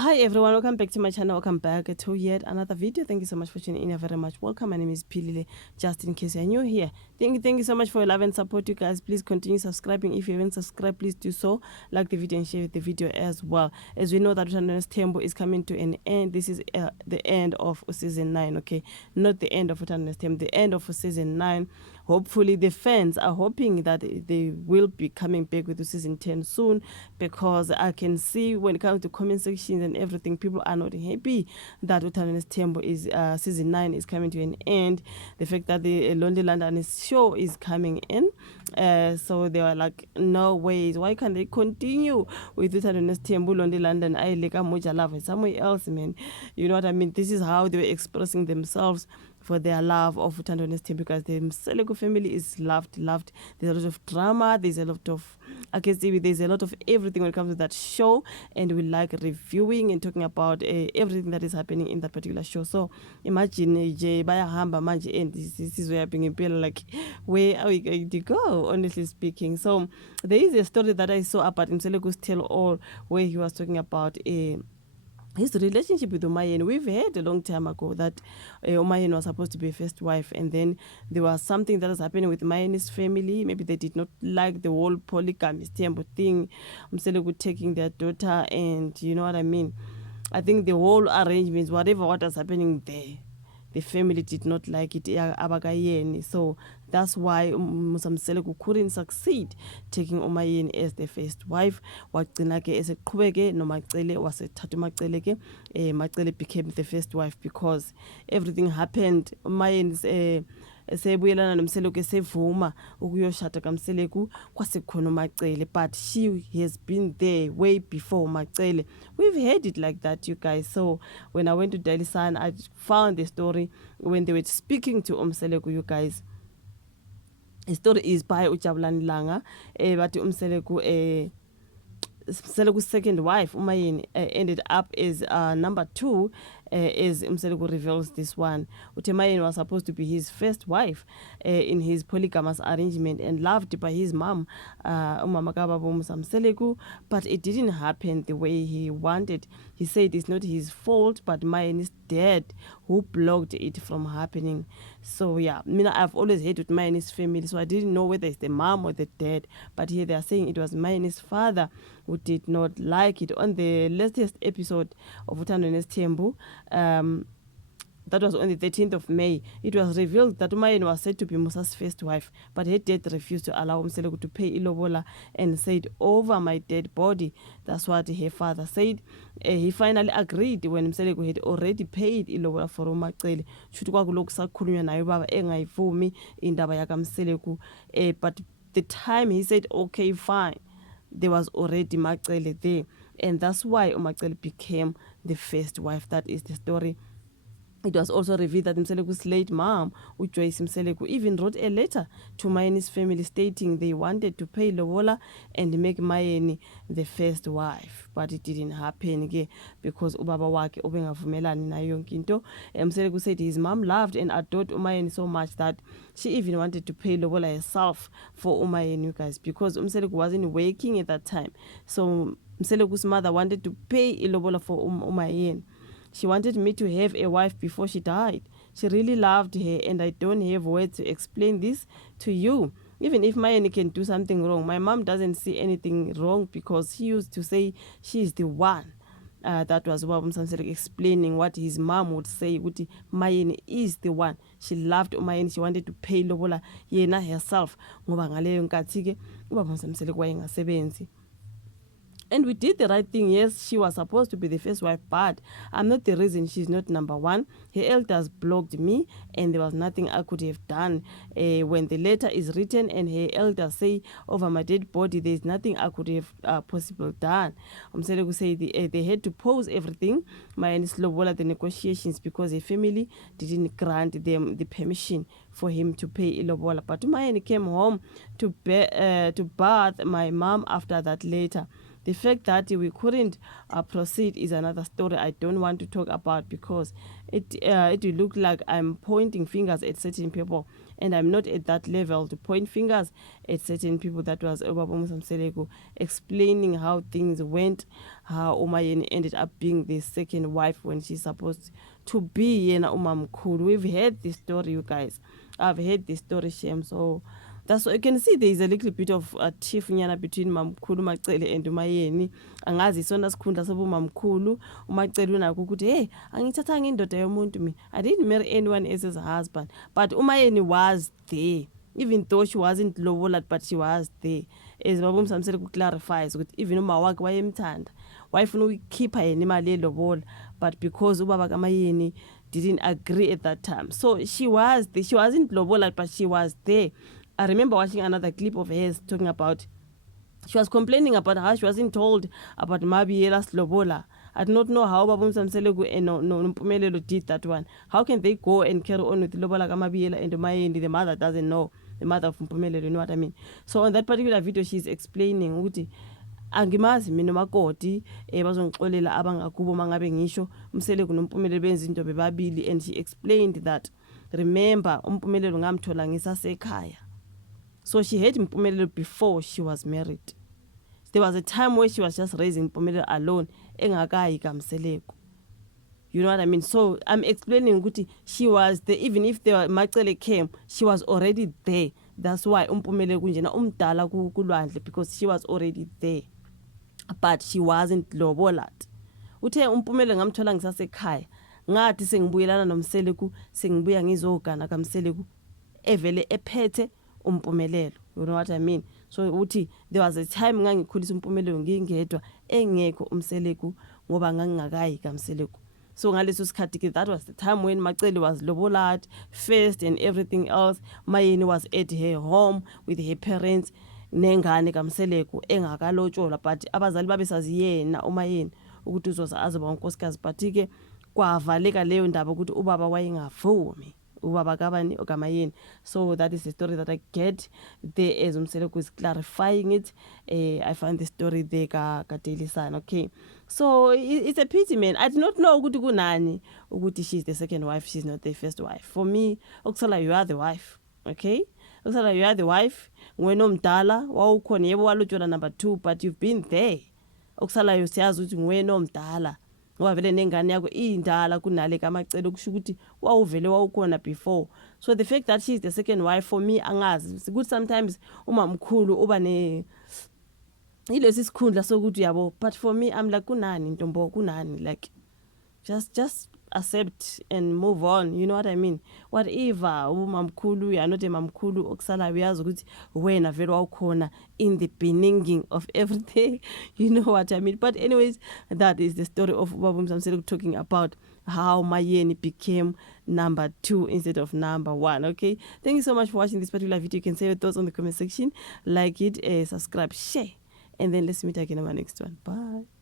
Hi everyone, welcome back to my channel. Welcome back to yet another video. Thank you so much for tuning in. You're very much welcome. My name is Pilile. Just in case you're new here, thank you so much for your love and support, you guys. Please continue subscribing. If you haven't subscribed, please do so. Like the video and share the video as well. As we know that Uthandanes Tembo is coming to an end. This is the end of season 9. Okay, not the end of Uthandanes Tembo, the end of season 9. Hopefully the fans are hoping that they will be coming back with the season 10 soon, because I can see when it comes to comment sections and everything, people are not happy that Uthandanes Tembo is season 9 is coming to an end. The fact that the Lonely London show is coming in, so they were like, no ways, why can't they continue with Uthandanes Tembo, Lonely London, I like Moja Love somewhere else, man. You know what I mean? This is how they were expressing themselves for their love of Uthandanes Tembo, because the Mseleko family is loved. There's a lot of drama, there's a lot of, I can see there's a lot of everything when it comes to that show, and we like reviewing and talking about everything that is happening in that particular show. So imagine bayahamba manje, and this is where being like, where are we going to go, honestly speaking? So there is a story that I saw about Mseleko's Tell All, where he was talking about his relationship with Umayeni. We've heard a long time ago that Umayeni was supposed to be a first wife, and then there was something that was happening with Umayeni's family. Maybe they did not like the whole polygamous Tembo thing, Mseleku taking their daughter, and you know what I mean. I think the whole arrangements, whatever what was happening there, the family did not like it, abakayeni. So that's why Musa Mseleku couldn't succeed taking Umayeni as the first wife. Wagcina ke eseqhubeke noMacele, wasethatha uMacele ke, Macele became the first wife, because everything happened. Umayeni's esebuyelana noMseleku esevuma ukuyoshada kaMseleku kwasekhona uMacele, but she has been there way before uMacele. We've heard it like that, you guys. So when I went to Daily Sun, I found the story when they were speaking to uMseleku, you guys. The story is by Ujabulani Langa, but uMseleku Mseleku's second wife, Umayeni, ended up as number 2, as Mseleku reveals this one. Umayeni was supposed to be his first wife in his polygamous arrangement, and loved by his mom, Umama Kababo Musa Mseleku, but it didn't happen the way he wanted. He said it's not his fault, but Mayeni's dad who blocked it from happening. So yeah, I've always hated Mayeni's family, so I didn't know whether it's the mom or the dad, but here they are saying it was Mayeni's father who did not like it. On the latest episode of Uthandanes Tembo, that was on the 13th of May, it was revealed that Umayeni was said to be Musa's first wife, but her dad refused to allow Mseleku to pay ilobola and said, over my dead body. That's what her father said. He finally agreed when Mseleku had already paid ilobola for uMacele. Shuthi kwakuloku sakhulunywa naye ubaba engayivumi indaba yakaMseleku. But the time he said, okay, fine, there was already Macele there, and that's why uMacele became the first wife. That is the story. It was also revealed that Mseleku's late mom, Joyce Mseleku, even wrote a letter to Mayeni's family stating they wanted to pay lobola and make Mayeni the first wife, but it didn't happen again because ubaba wakhe ubengavumelani nayo yonke into. Mseleku said his mom loved and adored Umayeni so much that she even wanted to pay lobola herself for Umayeni, you guys, because Mseleku wasn't working at that time. So Mseleku's mother wanted to pay ilobola for Umayeni. She wanted me to have a wife before she died. She really loved her, and I don't have words to explain this to you. Even if Mayeni can do something wrong, my mom doesn't see anything wrong, because she used to say she's the one. That was Ubaba Mseleku explaining what his mom would say. Mayeni is the one. She loved Umayeni. She wanted to pay lobola yena herself. Ngoba ngaleyo nkathi ke Ubaba Mseleku wayengasebenzi. And we did the right thing. Yes, she was supposed to be the first wife, but I'm not the reason she's not number 1. Her elders blocked me, and there was nothing I could have done. When the letter is written and her elders say over my dead body, there's nothing I could have possibly done. Mseleku said they had to pause everything, my slobola the negotiations, because the family didn't grant them the permission for him to pay ilobola. But Umayeni came home to birth my mom after that later. The fact that we couldn't proceed is another story I don't want to talk about, because it will look like I'm pointing fingers at certain people, and I'm not at that level to point fingers at certain people. That was Obabonga Mseleko explaining how things went, how Umayeni ended up being the second wife when she's supposed to be Yena Umamkhulu. We've heard this story, you guys. I've heard this story, Shem. So that's why you can see there is a little bit of a tiff nyana between Mamkhulu Macele and Umayeni. Angazi sona sikhundla sobu Mamkhulu. Umacele unakho ukuthi, hey, angithathanga indoda yomuntu mina. I didn't marry anyone as his husband. But Umayeni was there. Even though she wasn't lobola, but she was there. As Babu Msamsele clarifies, even uma wakhe wayemthanda, wayefuna ukukhipha yena imali yelobola, but because ubaba kaMayeni didn't agree at that time. So she was there. She wasn't lobola, but she was there. I remember watching another clip of hers talking about, she was complaining about how she wasn't told about Mabiyela's lobola. I do not know how Babu Msamsele and no Mpumelelo did that one. How can they go and carry on with lobola kaMabiyela and Umayeni? The mother doesn't know. The mother of Mpumelelo, you know what I mean? So on that particular video, she's explaining ukuthi angimazi mina umakoti bazongixolela abangakubo mangabe ngisho Mseleko noMpumelelo benza into bebabili. And she explained that, remember, uMpumelelo ngamthola ngisasekhaya. So she had Mpumelelo before she was married. There was a time where she was just raising Mpumelelo alone, engakayi kaMseleko. You know what I mean? So I'm explaining ukuthi she was there. Even if the Macele came, she was already there. That's why Mpumelelo kunjena umdala kulwandle, because she was already there. But she wasn't lobolat. Uthe Mpumelelo ngamthola ngisasekhaya, ngathi sengibuyelana noMseleko, sengibuya ngizogana kaMseleko evele ephethe uMpumelelo. You know what I mean? So uthi there was a time ngangikhulisa uMpumelelo ngingedwa engekho uMseleko ngoba ngangingakayi kaMseleko. So ngaleso sikhathi, that was the time when Macele was lobolat first and everything else. Mayeni was at her home with her parents nengane kaMseleko engakalotsholwa, but abazali babesazi yena uMayeni ukuthi uzoza azoba unkosikazi. But ke kwavaleka leyo ndaba ukuthi ubaba wayengavumi, ubaba kabani okaMayeni. So that is the story that I get there as Mseleko is clarifying it. I find the story there ka Daily Sun. Okay, so it's a pity, man. I did not know ukuthi kunani ukuthi she's the second wife, she's not the first wife. For me, okusala, you are the wife. Okay, okusala, you are the wife. Wena omdala wawukhona, yebo walotsholwa number 2, but you've been there. Okusala siyazi ukuthi wena omdala ngoba vele nengane yakho indala kunale kaMacele, kusho ukuthi wawuvele wawukhona before. So the fact that she's the second wife, for me, angazi. It's good sometimes umamkhulu uba ne ilesi sikhundla sokuthi yabo, but for me I'm like kunani ntombo, kunani, like just accept and move on. You know what I mean? Whatever umamkhulu, you are not a mamkhulu, okusala uyazi ukuthi wena vele wawukhona in the beginning of everything. You know what I mean? But anyways, that is the story of Babu Msamsele talking about how Mayeni became number 2 instead of number 1. Okay, thank you so much for watching this particular video. You can say your thoughts on the comment section, like it, subscribe, share, and then let's meet again on my next one. Bye.